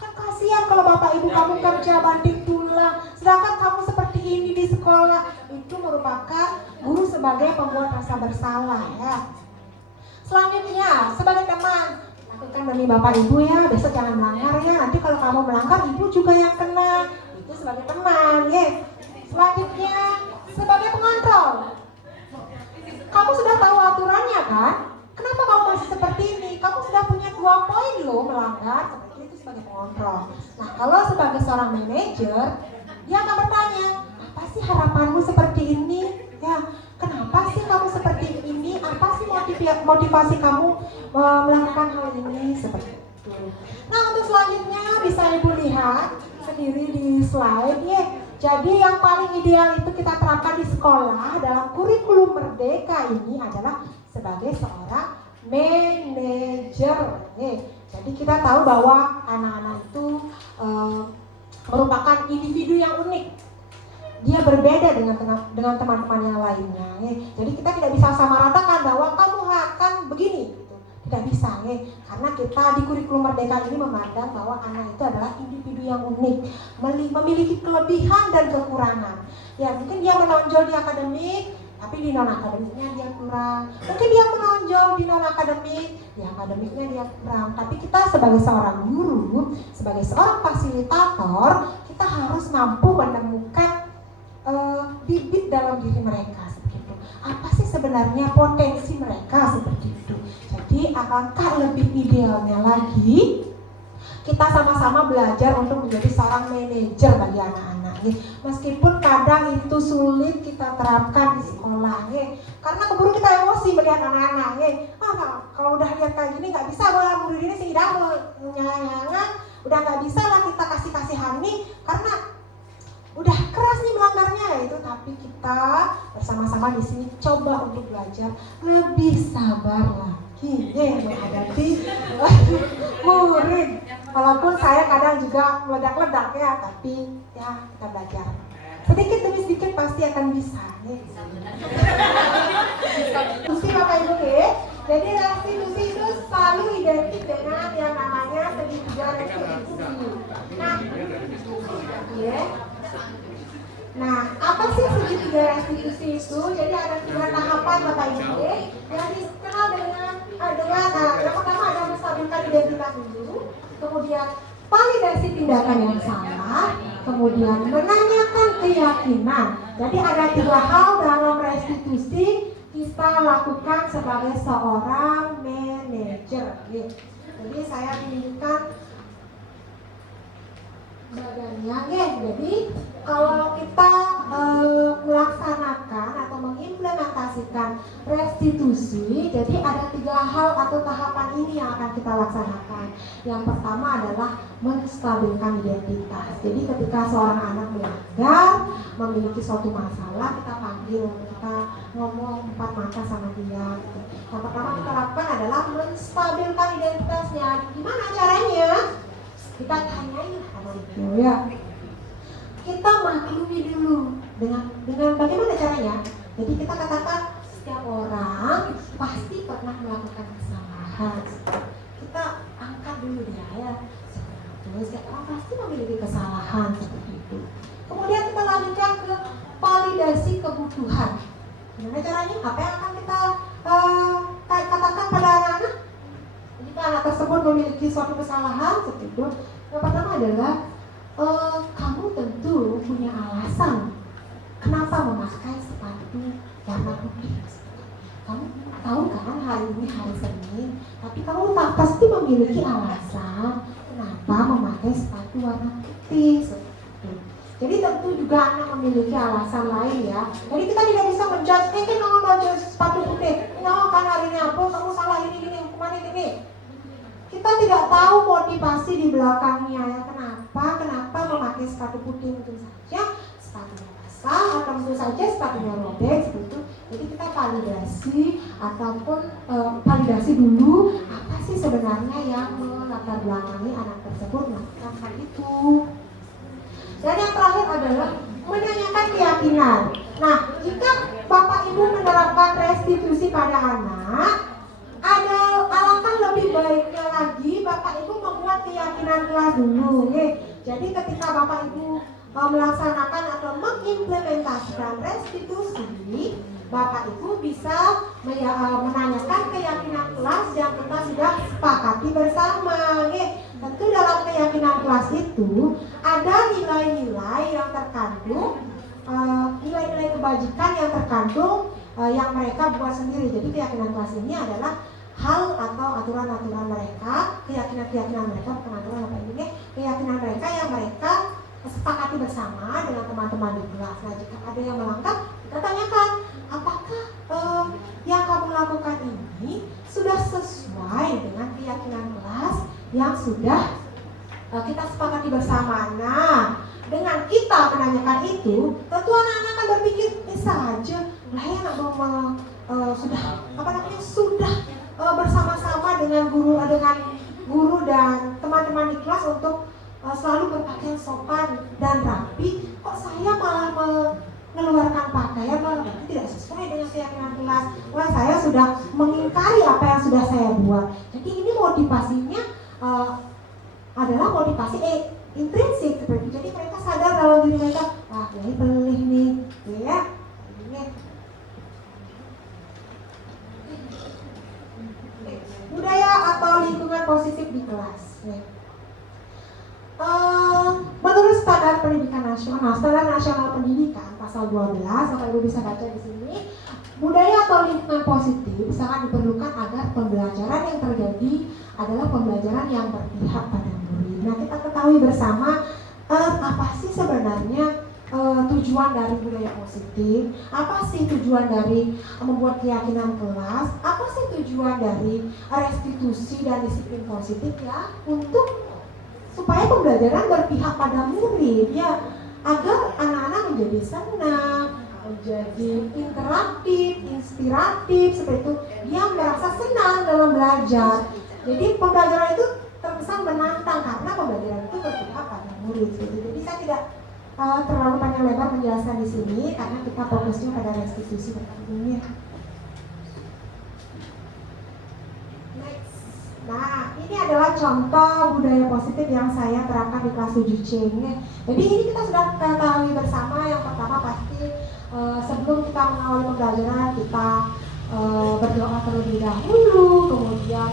Kan kasihan kalau Bapak Ibu kamu kerja banting tulang, sedangkan kamu seperti ini di sekolah. Itu merupakan guru sebagai pembuat rasa bersalah ya. Selanjutnya, sebagai teman, lakukan demi Bapak Ibu ya, besok jangan melanggar ya. Nanti kalau kamu melanggar, Ibu juga yang kena. Itu sebagai teman ya. Selanjutnya, sebagai pengontrol, kamu sudah tahu aturannya kan? Kenapa kamu masih seperti ini? Kamu sudah punya 2 poin loh melanggar. Seperti itu sebagai pengontrol. Nah, kalau sebagai seorang manajer, dia akan bertanya, apa sih harapanmu seperti ini? Ya, kenapa sih kamu seperti ini? Apa sih motivasi kamu melakukan hal ini? Seperti itu. Nah, untuk selanjutnya bisa Ibu lihat sendiri di slide ya. Jadi yang paling ideal itu kita terapkan di sekolah dalam kurikulum merdeka ini adalah sebagai seorang manajer. Jadi kita tahu bahwa anak-anak itu merupakan individu yang unik. Dia berbeda dengan teman-teman yang lainnya. Jadi kita tidak bisa samaratakan bahwa kamu akan begini. Tidak bisa karena kita di kurikulum merdeka ini memandang bahwa anak itu adalah individu yang unik, memiliki kelebihan dan kekurangan. Ya mungkin dia menonjol di akademik, tapi di non akademiknya dia kurang. Mungkin dia menonjol di non akademik, di akademiknya dia kurang. Tapi kita sebagai seorang guru, sebagai seorang fasilitator, kita harus mampu menemukan bibit dalam diri mereka seperti itu. Apa sih sebenarnya potensi mereka seperti itu? Jadi alangkah lebih idealnya lagi kita sama-sama belajar untuk menjadi seorang manajer bagi anak-anak. Meskipun kadang itu sulit kita terapkan di sekolah, karena keburu kita emosi melihat anak-anak. Kalau udah lihat kayak gini nggak bisa bahwa murid ini sih nyangan, udah nggak bisa lah kita kasihani karena udah keras nih melanggarnya itu. Tapi kita bersama-sama di sini coba untuk belajar lebih sabar lagi menghadapi murid. Walaupun saya kadang juga meledak-ledak ya, tapi ya kita belajar sedikit demi sedikit pasti akan bisa. Restitusi Bapak Ibu jadi restitusi itu selalu identik dengan yang namanya segitiga restitusi. Nah, apa sih segitiga restitusi itu? Jadi ada 3 tahapan Bapak Ibu yang dikenal dengan yang pertama ada menstabilkan identitas dulu, kemudian validasi tindakan yang salah, kemudian menanyakan keyakinan. Jadi ada 3 hal dalam restitusi kita lakukan sebagai seorang manajer. Jadi saya inginkan badannya ya. Jadi kalau kita melaksanakan atau mengimplementasikan restitusi, jadi ada 3 hal atau tahapan ini yang akan kita laksanakan. Yang pertama adalah menstabilkan identitas. Jadi ketika seorang anak melanggar, memiliki suatu masalah, kita panggil, kita ngomong 4 mata sama dia. Yang pertama kita lakukan adalah menstabilkan identitasnya. Gimana caranya? Kita tanyain sama itu ya. Kita maklumi dulu dengan bagaimana caranya. Jadi kita katakan setiap orang pasti pernah melakukan kesalahan. Kita angkat dulu dia ya. Setiap orang pasti memiliki kesalahan seperti itu. Kemudian kita lanjutkan ke validasi kebutuhan. Gimana caranya? Apa yang akan kita katakan pada anak-anak? Jika anak tersebut memiliki suatu kesalahan seperti itu, yang pertama adalah kamu tentu punya alasan kenapa memakai sepatu warna putih. Kamu tahu kan hari ini hari Senin, tapi kamu tak pasti memiliki alasan kenapa memakai sepatu warna putih. Jadi tentu juga anak memiliki alasan lain ya. Jadi kita tidak bisa menjudge, kenapa baju sepatu putih? Kenapa kan hari ini apa? Kamu salah ini kemana ini? Kita tidak tahu motivasi di belakangnya ya. Kenapa memakai sepatu putih? Tentu saja sepatunya basah atau tentu saja sepatunya robek seperti itu. Jadi kita validasi ataupun validasi dulu apa sih sebenarnya yang melatar belakangi anak tersebut melakukan hal itu. Dan yang terakhir adalah menanyakan keyakinan. Nah, jika Bapak Ibu menerapkan restitusi pada anak, ada alangkah lebih baiknya lagi Bapak Ibu membuat keyakinan kelas dulu. Jadi ketika Bapak Ibu melaksanakan atau mengimplementasikan restitusi, Bapak Ibu bisa menanyakan keyakinan kelas yang kita sudah sepakati bersama. Tentu dalam keyakinan kelas itu ada nilai-nilai yang terkandung, nilai-nilai kebajikan yang terkandung yang mereka buat sendiri. Jadi keyakinan kelas ini adalah hal atau aturan-aturan mereka, keyakinan-keyakinan mereka, bukan aturan apa ini, keyakinan mereka yang mereka sepakati bersama dengan teman-teman di kelas. Nah, jika ada yang melanggar, kita tanyakan, apakah yang kamu lakukan ini sudah sesuai dengan keyakinan kelas yang sudah kita sepakati bersama. Nah, dengan kita menanyakan itu, tentu anak-anak akan berpikir, bisa aja, lah ya sudah bersama-sama dengan guru dan teman-teman di kelas untuk selalu berpakaian sopan dan rapi, kok saya malah mengeluarkan pakaian malah tidak sesuai dengan keyakinan kelas. Wah, saya sudah mengingkari apa yang sudah saya buat. Jadi ini motivasinya adalah motivasi intrinsik seperti itu. Jadi mereka sadar dalam diri mereka, wah ini pelih nih, ya. Budaya atau lingkungan positif di kelas. Menurut Standar Pendidikan Nasional, Standar Nasional Pendidikan pasal 12, Bapak Ibu bisa baca di sini, budaya atau lingkungan positif sangat diperlukan agar pembelajaran yang terjadi adalah pembelajaran yang berpihak pada murid. Nah, kita ketahui bersama apa sih sebenarnya tujuan dari budaya positif, apa sih tujuan dari membuat keyakinan kelas, apa sih tujuan dari restitusi dan disiplin positif ya, untuk supaya pembelajaran berpihak pada murid ya, agar anak-anak menjadi senang, menjadi interaktif, inspiratif seperti itu, dia merasa senang dalam belajar. Jadi pembelajaran itu terkesan menantang karena pembelajaran itu berpihak pada murid gitu. Jadi saya tidak terlalu panjang lebar menjelaskan di sini karena kita fokusnya pada restitusi ini. Nah, ini adalah contoh budaya positif yang saya terapkan di kelas 7C. Jadi ini kita sudah ketahui bersama. Yang pertama pasti sebelum kita mengawali pembelajaran kita berdoa terlebih dahulu, kemudian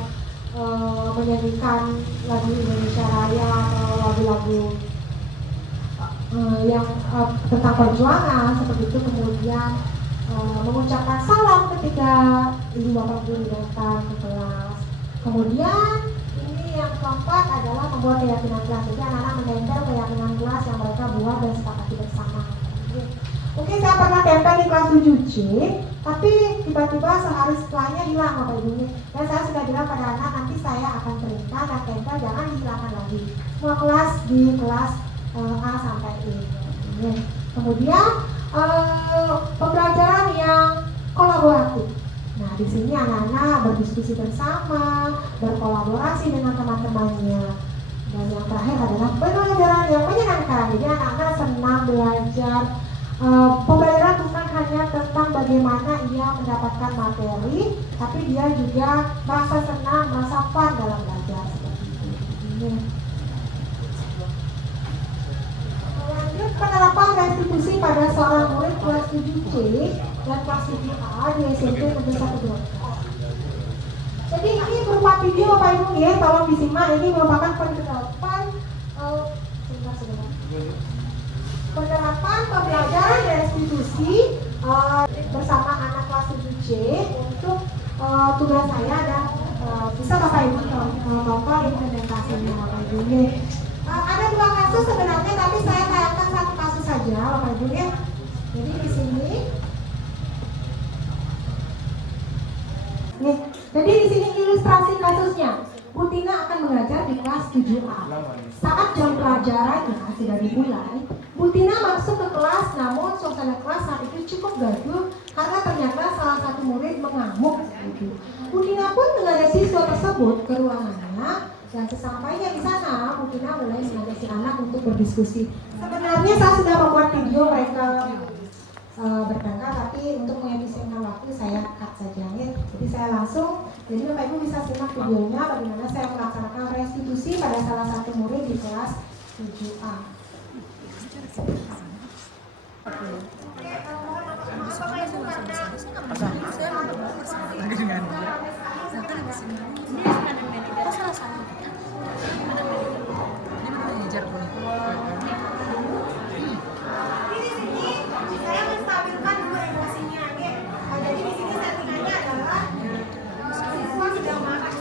menyanyikan lagu Indonesia Raya atau lagu-lagu yang tentang perjuangan seperti itu, kemudian mengucapkan salam ketika ibu bapak guru datang ke kelas. Kemudian ini yang keempat adalah membuat keyakinan kelas. Jadi anak-anak menempel keyakinan kelas yang mereka buat dan sepakati bersama. Mungkin saya pernah tempel di kelas 7C, tapi tiba-tiba sehari setelahnya hilang Bapak Ibu. Dan saya sudah bilang pada anak, nanti saya akan perintah dan tempel jangan dihilangkan lagi. Semua kelas di kelas A sampai E. Kemudian pembelajaran yang kolaboratif. Nah, di sini anak-anak berdiskusi bersama, berkolaborasi dengan teman-temannya. Dan yang terakhir adalah pembelajaran yang menyenangkan. Jadi anak-anak senang belajar. Pembelajaran bukan hanya tentang bagaimana ia mendapatkan materi, tapi dia juga merasa senang, merasa fun dalam belajar seperti itu. Lanjut, penerapan restitusi pada seorang murid kelas 7C dan kelas 7A di SMP Negeri 1 Blok. Jadi ini berupa video Bapak Ibu ya, tolong disimak. Ini merupakan penerapan penerapan pembelajaran restitusi bersama anak kelas 7C untuk tugas saya dan bisa Bapak Ibu tonton implementasinya Bapak Ibu. Ada dua kasus sebenarnya, tapi saya tayangkan satu kasus saja Bapak Ibu ya. Jadi di sini, nih, jadi di sini ilustrasi kasusnya. Bu Tina akan mengajar di kelas 7A. Saat jam pelajarannya sudah dimulai, Bu Tina masuk ke kelas, namun suasana kelas saat itu cukup gaduh karena ternyata salah satu murid mengamuk. Bu Tina pun mengajak siswa tersebut ke ruangannya, dan sesampainya di sana, Bu Tina mulai mengajak si anak untuk berdiskusi. Sebenarnya saya sudah membuat video mereka bertengkar, tapi untuk mengefisienkan waktu saya cut saja ya. Jadi saya langsung, jadi Bapak Ibu bisa simak videonya bagaimana saya melaksanakan restitusi pada salah satu murid di kelas 7A. Saya menstabilkan dulu emosinya, oke? Jadi di sini settingannya adalah siswa sedang marah.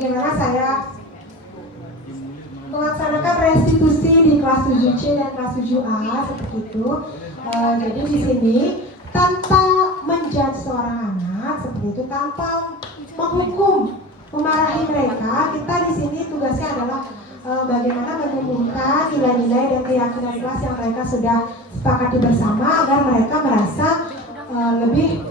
bagaimana saya melaksanakan restitusi di kelas 7C dan kelas 7A seperti itu. Jadi di sini tanpa menjudge seorang anak seperti itu, tanpa menghukum, memarahi mereka, kita di sini tugasnya adalah bagaimana menumbuhkan nilai-nilai dan keyakinan kelas yang mereka sudah sepakati bersama agar mereka merasa lebih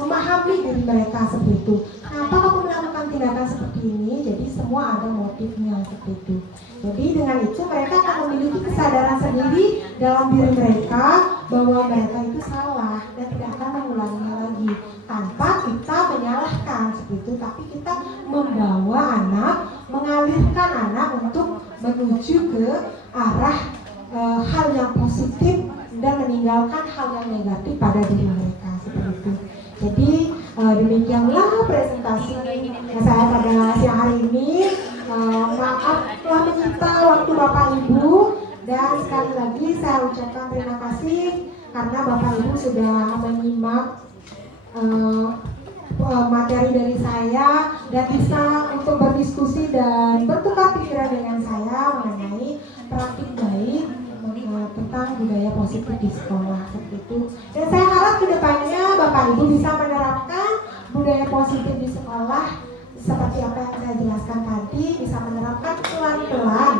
memahami diri mereka seperti itu. Kenapa kamu melakukan tindakan seperti ini? Jadi semua ada motifnya seperti itu. Jadi dengan itu mereka akan memiliki kesadaran sendiri dalam diri mereka bahwa mereka itu salah dan tidak akan mengulanginya lagi. Tanpa kita menyalahkan seperti itu, tapi kita membawa anak, mengalirkan anak untuk menuju ke arah hal yang positif dan meninggalkan hal yang negatif pada diri mereka seperti itu. Jadi demikianlah presentasi saya pada siang hari ini. Maaf telah menyita waktu Bapak Ibu, dan sekali lagi saya ucapkan terima kasih karena Bapak Ibu sudah menyimak materi dari saya dan bisa untuk berdiskusi dan bertukar pikiran dengan saya mengenai praktik baik tentang budaya positif di sekolah seperti itu. Dan saya harap kedepannya Bapak Ibu bisa menerapkan budaya positif di sekolah seperti apa yang saya jelaskan tadi, bisa menerapkan pelan-pelan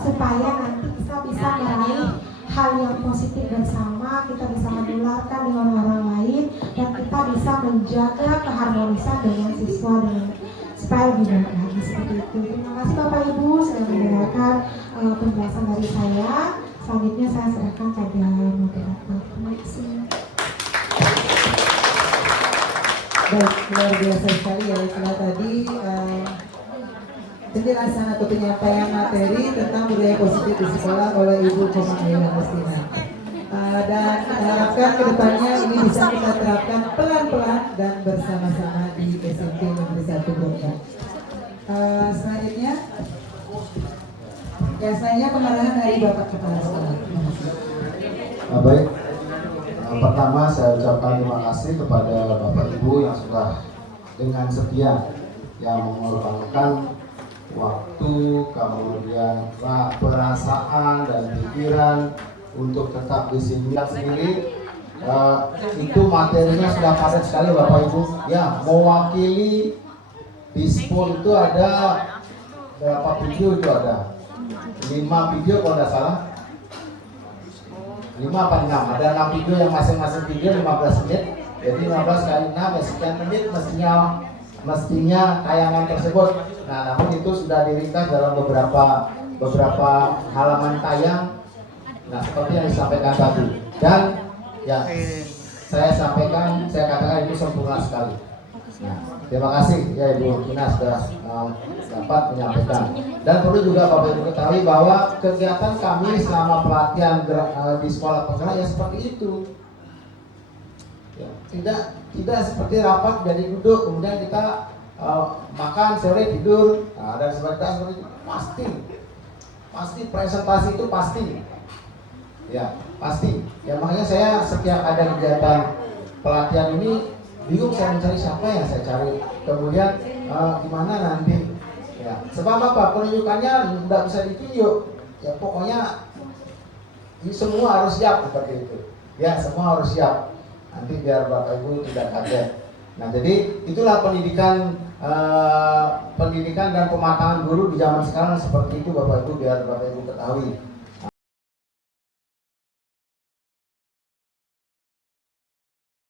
supaya nanti kita bisa meraih hal yang positif bersama, kita bisa menularkan dengan orang lain, dan kita bisa menjaga keharmonisan dengan siswa dengan supaya lebih baik lagi seperti itu. Terima kasih Bapak Ibu sudah mendengarkan penjelasan dari saya. Selanjutnya saya serahkan pada moderator. Terima kasih. Baik, luar biasa sekali ya setelah tadi penjelasan atau penyampaian materi tentang budaya positif di sekolah oleh Ibu Komandan Agustina. Dan kita harapkan kedepannya ini bisa kita terapkan pelan-pelan dan bersama-sama di SMP Negeri 1 Bogor. Selanjutnya, biasanya pengarahan dari Bapak Kepala Sekolah. Baik, pertama saya ucapkan terima kasih kepada Bapak Ibu yang sudah dengan setia yang mengorbankan waktu, kemudian perasaan dan pikiran untuk tetap di sini sendiri. Itu materinya sudah padat sekali Bapak Ibu. Ya, mewakili Bispol itu ada berapa video itu ada? 5 video kalau tidak salah. 5 apa 6? Ada 6 video yang masing-masing video 15 menit. Jadi 15 kali 6 ya sekian menit mestinya tayangan tersebut. Nah, namun itu sudah diringkas dalam beberapa halaman tayang. Nah, seperti yang disampaikan tadi. Dan ya saya katakan itu sempurna sekali. Nah, terima kasih ya Ibu Ina sudah dapat menyampaikan. Dan perlu juga Bapak Ibu ketahui bahwa kegiatan kami selama pelatihan di sekolah profesional ya seperti itu. Ya, tidak seperti rapat jadi duduk kemudian kita makan sore tidur, dan sebagainya seperti itu. Pasti presentasi itu pasti. Ya, pasti. Ya makanya saya setiap ada kegiatan pelatihan ini bingung saya mencari siapa yang saya cari. Kemudian gimana nanti? Ya, sebab apa? Penunjukannya tidak bisa ditunjuk. Ya pokoknya ini semua harus siap seperti itu. Ya semua harus siap. Nanti biar Bapak Ibu tidak kaget. Nah jadi itulah pendidikan dan pematangan guru di zaman sekarang seperti itu Bapak Ibu biar Bapak Ibu ketahui.